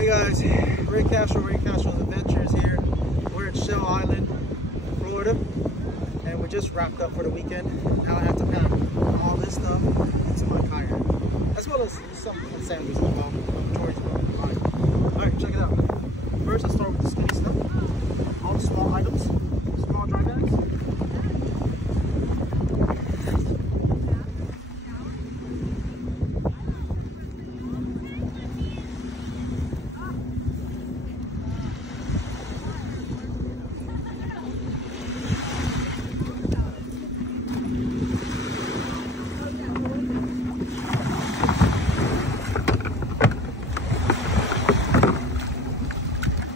Hey guys, Ray Castro Adventures here. We're at Shell Island, Florida, and we just wrapped up for the weekend. Now I have to pack all this stuff into my kayak, as well as some sandals as well. Alright, check it out. First, I'll start with the skinny stuff. All the small items, small dry bags.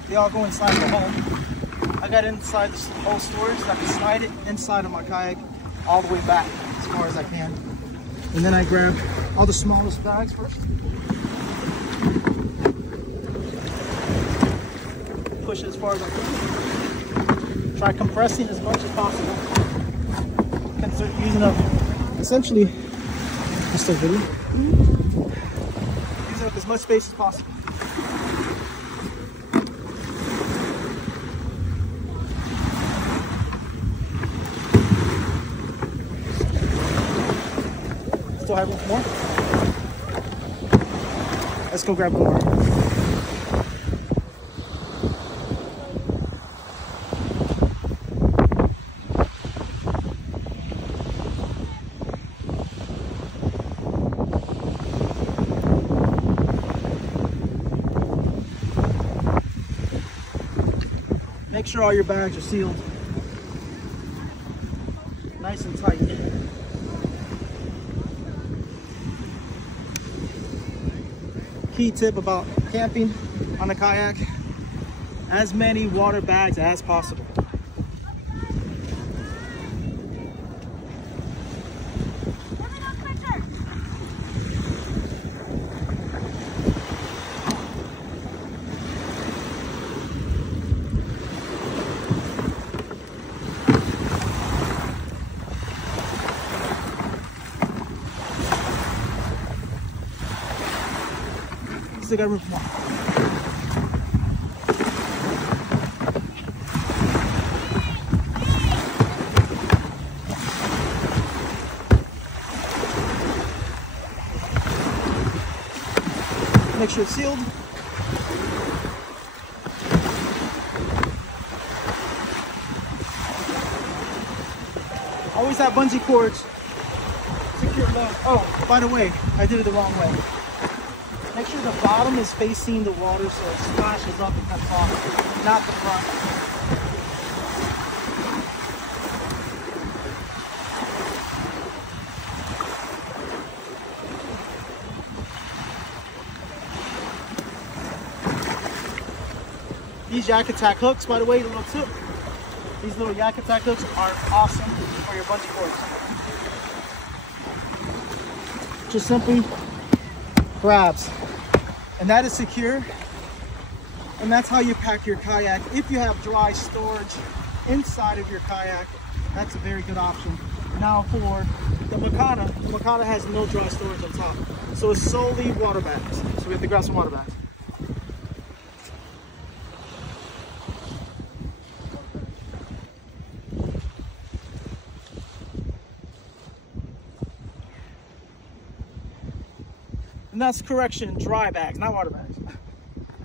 They all go inside the home. I got inside the whole storage so I can slide it inside of my kayak all the way back as far as I can. And then I grab all the smallest bags first. Push it as far as I can. Try compressing as much as possible. Using up essentially just a video. Using up as much space as possible. Still have room for more? Let's go grab one more. Make sure all your bags are sealed nice and tight. Key tip about camping on a kayak: as many water bags as possible. Still got room for more. Make sure it's sealed. Always have bungee cords. Secure low. Oh, by the way, I did it the wrong way. Make sure the bottom is facing the water so it splashes up and comes off, not the front. These Yak Attack hooks, by the way, the little tip, these little Yak Attack hooks are awesome for your bungee cords. Just simply grabs. And that is secure, and that's how you pack your kayak. If you have dry storage inside of your kayak, that's a very good option. Now for the Makana has no dry storage on top, so it's solely water bags. So we have to grab some water bags. And that's correction, dry bags, not water bags.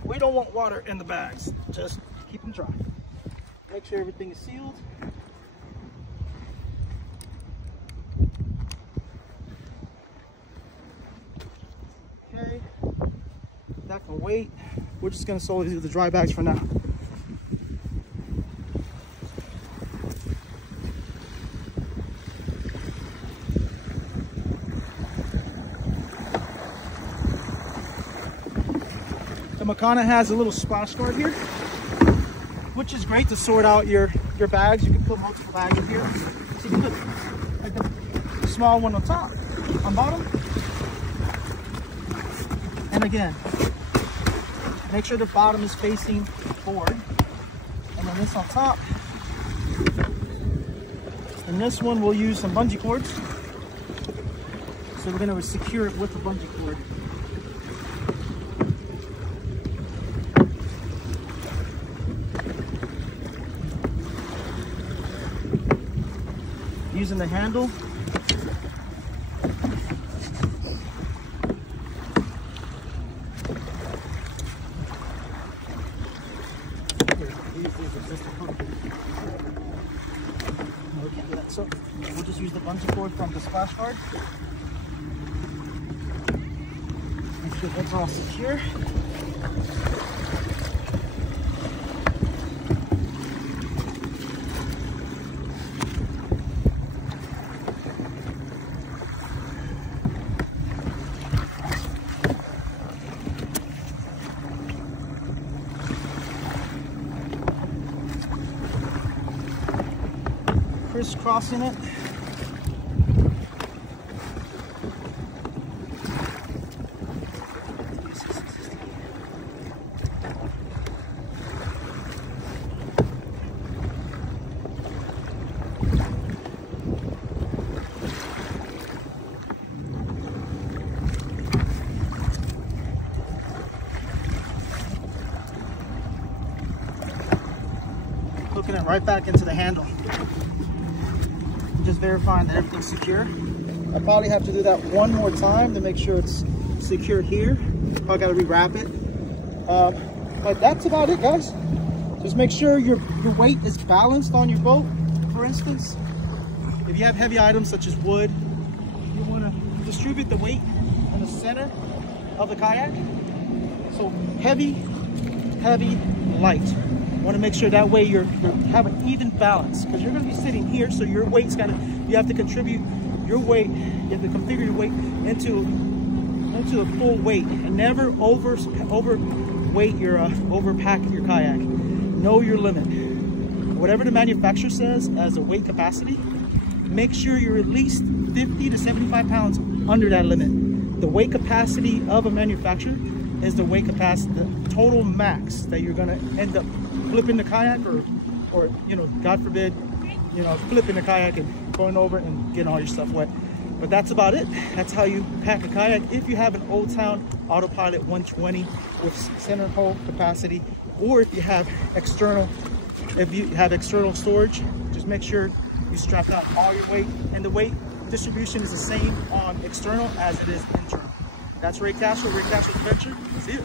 We don't want water in the bags, just keep them dry. Make sure everything is sealed. Okay, that can wait. We're just gonna solely do the dry bags for now. The Makana has a little splash guard here, which is great to sort out your bags. You can put multiple bags in here. So you can put like a small one on top, on bottom. And again, make sure the bottom is facing forward. And then this on top. And this one we'll use some bungee cords. So we're going to secure it with the bungee cord. using the handle. So we'll just use the bungee cord from the splash guard. Make sure that's all secure. Crisscrossing it. Hooking it right back into the handle. Just verifying that everything's secure. I probably have to do that one more time to make sure it's secure here. Probably got to rewrap it. But that's about it, guys. Just make sure your weight is balanced on your boat. For instance, if you have heavy items such as wood, you want to distribute the weight in the center of the kayak. So heavy, heavy, light. Want to make sure that way you have an even balance, because you're going to be sitting here, so your weight's got to, you have to contribute your weight, you have to configure your weight into a full weight, and never overweight your overpack your kayak. Know your limit. Whatever the manufacturer says as a weight capacity, make sure you're at least 50 to 75 pounds under that limit. The weight capacity of a manufacturer is the weight capacity, the total max that you're going to end up flipping the kayak, or you know, God forbid, you know, flipping the kayak and going over and getting all your stuff wet. But that's about it. That's how you pack a kayak. If you have an Oldtown Autopilot 120 with center hole capacity, or if you have external storage, just make sure you strap out all your weight, and the weight distribution is the same on external as it is internal. That's Ray Castro, Ray Castro's Adventure. See you.